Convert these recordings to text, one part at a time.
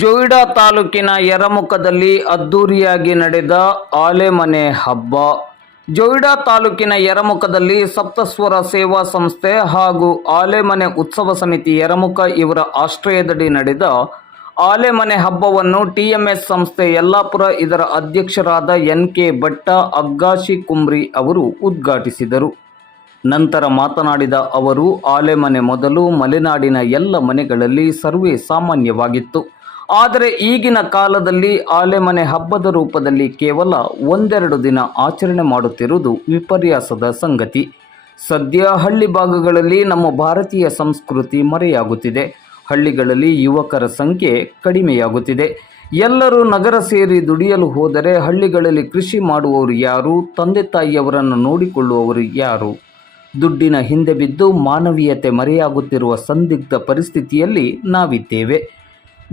ಜೋಯಿಡಾ ತಾಲೂಕಿನ ಯರಮುಖದಲ್ಲಿ ಅದ್ದೂರಿಯಾಗಿ ನಡೆದ ಆಲೆಮನೆ ಹಬ್ಬ. ಜೋಯಿಡಾ ತಾಲೂಕಿನ ಯರಮುಖದಲ್ಲಿ ಸಪ್ತಸ್ವರ ಸೇವಾ ಸಂಸ್ಥೆ ಹಾಗೂ ಆಲೆಮನೆ ಉತ್ಸವ ಸಮಿತಿ ಯರಮುಖ ಇವರ ಆಶ್ರಯದಡಿ ನಡೆದ ಆಲೆಮನೆ ಹಬ್ಬವನ್ನು ಟಿಎಂಎಸ್ ಸಂಸ್ಥೆ ಯಲ್ಲಾಪುರ ಇದರ ಅಧ್ಯಕ್ಷರಾದ ಎನ್.ಕೆ. ಭಟ್ಟ ಅಗ್ಗಾಶಿ ಕುಂಬ್ರಿ ಅವರು ಉದ್ಘಾಟಿಸಿದರು. ನಂತರ ಮಾತನಾಡಿದ ಅವರು, ಆಲೆಮನೆ ಮೊದಲು ಮಲೆನಾಡಿನ ಎಲ್ಲ ಮನೆಗಳಲ್ಲಿ ಸರ್ವೇ ಸಾಮಾನ್ಯವಾಗಿತ್ತು. ಆದರೆ ಈಗಿನ ಕಾಲದಲ್ಲಿ ಆಲೆಮನೆ ಹಬ್ಬದ ರೂಪದಲ್ಲಿ ಕೇವಲ ಒಂದೆರಡು ದಿನ ಆಚರಣೆ ಮಾಡುತ್ತಿರುವುದು ವಿಪರ್ಯಾಸದ ಸಂಗತಿ. ಸದ್ಯ ಹಳ್ಳಿ ಭಾಗಗಳಲ್ಲಿ ನಮ್ಮ ಭಾರತೀಯ ಸಂಸ್ಕೃತಿ ಮರೆಯಾಗುತ್ತಿದೆ. ಹಳ್ಳಿಗಳಲ್ಲಿ ಯುವಕರ ಸಂಖ್ಯೆ ಕಡಿಮೆಯಾಗುತ್ತಿದೆ. ಎಲ್ಲರೂ ನಗರ ಸೇರಿ ದುಡಿಯಲು ಹೋದರೆ ಹಳ್ಳಿಗಳಲ್ಲಿ ಕೃಷಿ ಮಾಡುವವರು ಯಾರು? ತಂದೆ ತಾಯಿಯವರನ್ನು ನೋಡಿಕೊಳ್ಳುವವರು ಯಾರು? ದುಡ್ಡಿನ ಹಿಂದೆ ಬಿದ್ದು ಮಾನವೀಯತೆ ಮರೆಯಾಗುತ್ತಿರುವ ಸಂದಿಗ್ಧ ಪರಿಸ್ಥಿತಿಯಲ್ಲಿ ನಾವಿದ್ದೇವೆ.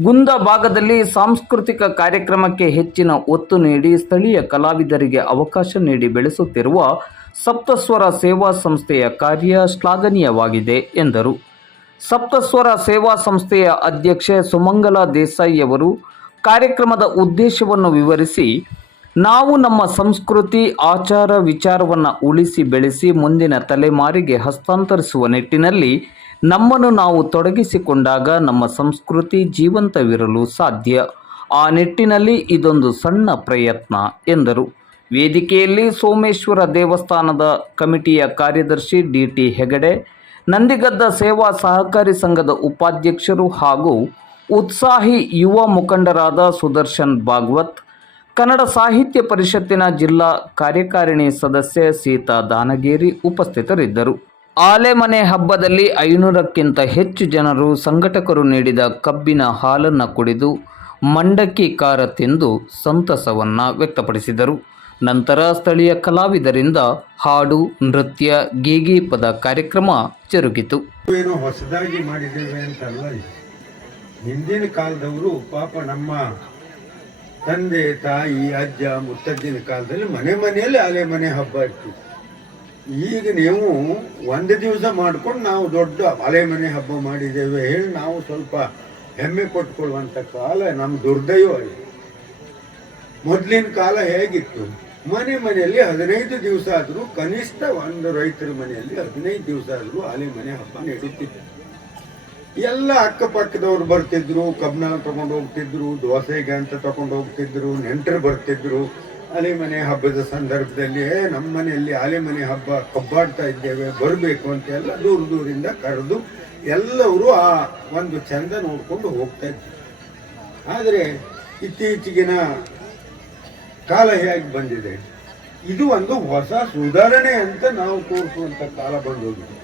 ಗುಂದ ಭಾಗದಲ್ಲಿ ಸಾಂಸ್ಕೃತಿಕ ಕಾರ್ಯಕ್ರಮಕ್ಕೆ ಹೆಚ್ಚಿನ ಒತ್ತು ನೀಡಿ ಸ್ಥಳೀಯ ಕಲಾವಿದರಿಗೆ ಅವಕಾಶ ನೀಡಿ ಬೆಳೆಸುತ್ತಿರುವ ಸಪ್ತಸ್ವರ ಸೇವಾ ಸಂಸ್ಥೆಯ ಕಾರ್ಯ ಶ್ಲಾಘನೀಯವಾಗಿದೆ ಎಂದರು. ಸಪ್ತಸ್ವರ ಸೇವಾ ಸಂಸ್ಥೆಯ ಅಧ್ಯಕ್ಷೆ ಸುಮಂಗಲಾ ದೇಸಾಯಿ ಅವರು ಕಾರ್ಯಕ್ರಮದ ಉದ್ದೇಶವನ್ನು ವಿವರಿಸಿ, ನಾವು ನಮ್ಮ ಸಂಸ್ಕೃತಿ ಆಚಾರ ವಿಚಾರವನ್ನು ಉಳಿಸಿ ಬೆಳೆಸಿ ಮುಂದಿನ ತಲೆಮಾರಿಗೆ ಹಸ್ತಾಂತರಿಸುವ ನಿಟ್ಟಿನಲ್ಲಿ ನಮ್ಮನ್ನು ನಾವು ತೊಡಗಿಸಿಕೊಂಡಾಗ ನಮ್ಮ ಸಂಸ್ಕೃತಿ ಜೀವಂತವಿರಲು ಸಾಧ್ಯ. ಆ ನಿಟ್ಟಿನಲ್ಲಿ ಇದೊಂದು ಸಣ್ಣ ಪ್ರಯತ್ನ ಎಂದರು. ವೇದಿಕೆಯಲ್ಲಿ ಸೋಮೇಶ್ವರ ದೇವಸ್ಥಾನದ ಕಮಿಟಿಯ ಕಾರ್ಯದರ್ಶಿ ಡಿ.ಟಿ. ಹೆಗಡೆ, ನಂದಿಗದ್ದ ಸೇವಾ ಸಹಕಾರಿ ಸಂಘದ ಉಪಾಧ್ಯಕ್ಷರು ಹಾಗೂ ಉತ್ಸಾಹಿ ಯುವ ಮುಖಂಡರಾದ ಸುದರ್ಶನ್ ಭಾಗವತ್, ಕನ್ನಡ ಸಾಹಿತ್ಯ ಪರಿಷತ್ತಿನ ಜಿಲ್ಲಾ ಕಾರ್ಯಕಾರಿಣಿ ಸದಸ್ಯೆ ಸೀತಾ ದಾನಗೇರಿ ಉಪಸ್ಥಿತರಿದ್ದರು. ಆಲೆಮನೆ ಹಬ್ಬದಲ್ಲಿ 500ಕ್ಕಿಂತ ಹೆಚ್ಚು ಜನರು ಸಂಘಟಕರು ನೀಡಿದ ಕಬ್ಬಿನ ಹಾಲನ್ನು ಕುಡಿದು ಮಂಡಕ್ಕಿ ಖಾರ ತಿಂದು ಸಂತಸವನ್ನು ವ್ಯಕ್ತಪಡಿಸಿದರು. ನಂತರ ಸ್ಥಳೀಯ ಕಲಾವಿದರಿಂದ ಹಾಡು, ನೃತ್ಯ, ಗೀಗೀಪದ ಕಾರ್ಯಕ್ರಮ ಜರುಗಿತು. ಏನೋ ಹೊಸದಾಗಿ ಮಾಡಿದ್ದೇವೆ ಅಂತಲ್ಲ. ಹಿಂದಿನ ಕಾಲದವರು ಪಾಪ ನಮ್ಮ ತಂದೆ ತಾಯಿ ಅಜ್ಜ ಮುತ್ತಜ್ಜಿನ ಕಾಲದಲ್ಲಿ ಮನೆ ಮನೆಯಲ್ಲಿ ಆಲೆಮನೆ ಹಬ್ಬ ಇತ್ತು. ಈಗ ನೀವು ಒಂದು ದಿವಸ ಮಾಡ್ಕೊಂಡು ನಾವು ದೊಡ್ಡ ಆಲೆಮನೆ ಹಬ್ಬ ಮಾಡಿದ್ದೇವೆ ಹೇಳಿ ನಾವು ಸ್ವಲ್ಪ ಹೆಮ್ಮೆ ಪಟ್ಕೊಳ್ಳುವಂಥ ಕಾಲ ನಮ್ಮ ದುರ್ದೈವ. ಮೊದಲಿನ ಕಾಲ ಹೇಗಿತ್ತು, ಮನೆ ಮನೆಯಲ್ಲಿ 15 ದಿವಸ ಆದರೂ, ಕನಿಷ್ಠ ಒಂದು ರೈತರ ಮನೆಯಲ್ಲಿ 15 ದಿವಸ ಆದರೂ ಆಲೆಮನೆ ಹಬ್ಬ ನಡೀತಿತ್ತು. ಎಲ್ಲ ಅಕ್ಕಪಕ್ಕದವ್ರು ಬರ್ತಿದ್ರು, ಕಬ್ಬನ ತಗೊಂಡು ಹೋಗ್ತಿದ್ರು, ದೋಸೆಗೆ ಅಂತ ತಗೊಂಡು ಹೋಗ್ತಿದ್ರು, ನೆಂಟರು ಬರ್ತಿದ್ರು. ಆಲೆಮನೆ ಹಬ್ಬದ ಸಂದರ್ಭದಲ್ಲಿ ನಮ್ಮ ಮನೆಯಲ್ಲಿ ಆಲೆಮನೆ ಹಬ್ಬ ಕಬ್ಬಾಡ್ತಾ ಇದ್ದೇವೆ, ಬರಬೇಕು ಅಂತೆಲ್ಲ ದೂರ ದೂರಿಂದ ಕರೆದು ಎಲ್ಲರೂ ಆ ಒಂದು ಚಂದ ನೋಡ್ಕೊಂಡು ಹೋಗ್ತಾ ಇದ್ರು. ಆದರೆ ಇತ್ತೀಚೆಗಿನ ಕಾಲ ಹೇಗೆ ಬಂದಿದೆ, ಇದು ಒಂದು ಹೊಸ ಸುಧಾರಣೆ ಅಂತ ನಾವು ತೋರಿಸುವಂಥ ಕಾಲ ಬಂದೋಗಿದೆ.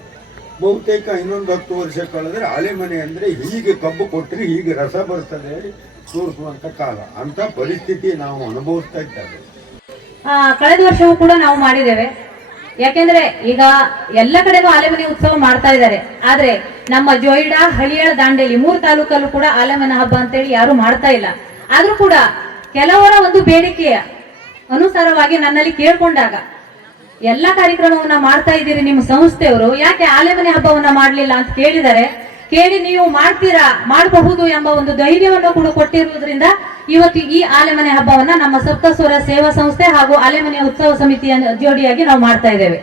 ಬಹುತೇಕ ಇನ್ನೊಂದು 10 ವರ್ಷ ಕಳೆದ್ರೆ ಆಲೆಮನೆ ಅಂದರೆ ಹೀಗೆ ಕಬ್ಬು ಕೊಟ್ಟರೆ ಹೀಗೆ ರಸ ಬರ್ತದೆ ಹೇಳಿ ತೋರಿಸುವಂಥ ಕಾಲ. ಅಂಥ ಪರಿಸ್ಥಿತಿ ನಾವು ಅನುಭವಿಸ್ತಾ ಇದ್ದೇವೆ. ಕಳೆದ ವರ್ಷವೂ ಕೂಡ ನಾವು ಮಾಡಿದ್ದೇವೆ. ಯಾಕೆಂದ್ರೆ ಈಗ ಎಲ್ಲ ಕಡೆನೂ ಆಲೆಮನೆ ಉತ್ಸವ ಮಾಡ್ತಾ ಇದ್ದಾರೆ. ಆದ್ರೆ ನಮ್ಮ ಜೋಯಿಡಾ, ಹಳಿಯಾಳ, ದಾಂಡೇಲಿ 3 ತಾಲೂಕಲ್ಲೂ ಕೂಡ ಆಲೆಮನೆ ಹಬ್ಬ ಅಂತೇಳಿ ಯಾರು ಮಾಡ್ತಾ ಇಲ್ಲ. ಆದ್ರೂ ಕೂಡ ಕೆಲವರ ಒಂದು ಬೇಡಿಕೆಯ ಅನುಸಾರವಾಗಿ ನನ್ನಲ್ಲಿ ಕೇಳ್ಕೊಂಡಾಗ, ಎಲ್ಲ ಕಾರ್ಯಕ್ರಮವನ್ನ ಮಾಡ್ತಾ ಇದ್ದೀರಿ ನಿಮ್ಮ ಸಂಸ್ಥೆಯವರು, ಯಾಕೆ ಆಲೆಮನೆ ಹಬ್ಬವನ್ನ ಮಾಡ್ಲಿಲ್ಲ ಅಂತ ಕೇಳಿದರೆ, ಕೇಳಿ ನೀವು ಮಾಡ್ತೀರಾ, ಮಾಡಬಹುದು ಎಂಬ ಒಂದು ಧೈರ್ಯವನ್ನು ಕೂಡ ಕೊಟ್ಟಿರುವುದರಿಂದ ಇವತ್ತು ಈ ಆಲೆಮನೆ ಹಬ್ಬವನ್ನ ನಮ್ಮ ಸಪ್ತಸ್ವರ ಸೇವಾ ಸಂಸ್ಥೆ ಹಾಗೂ ಆಲೆಮನೆ ಉತ್ಸವ ಸಮಿತಿಯ ಜೋಡಿಯಾಗಿ ನಾವು ಮಾಡ್ತಾ ಇದ್ದೇವೆ.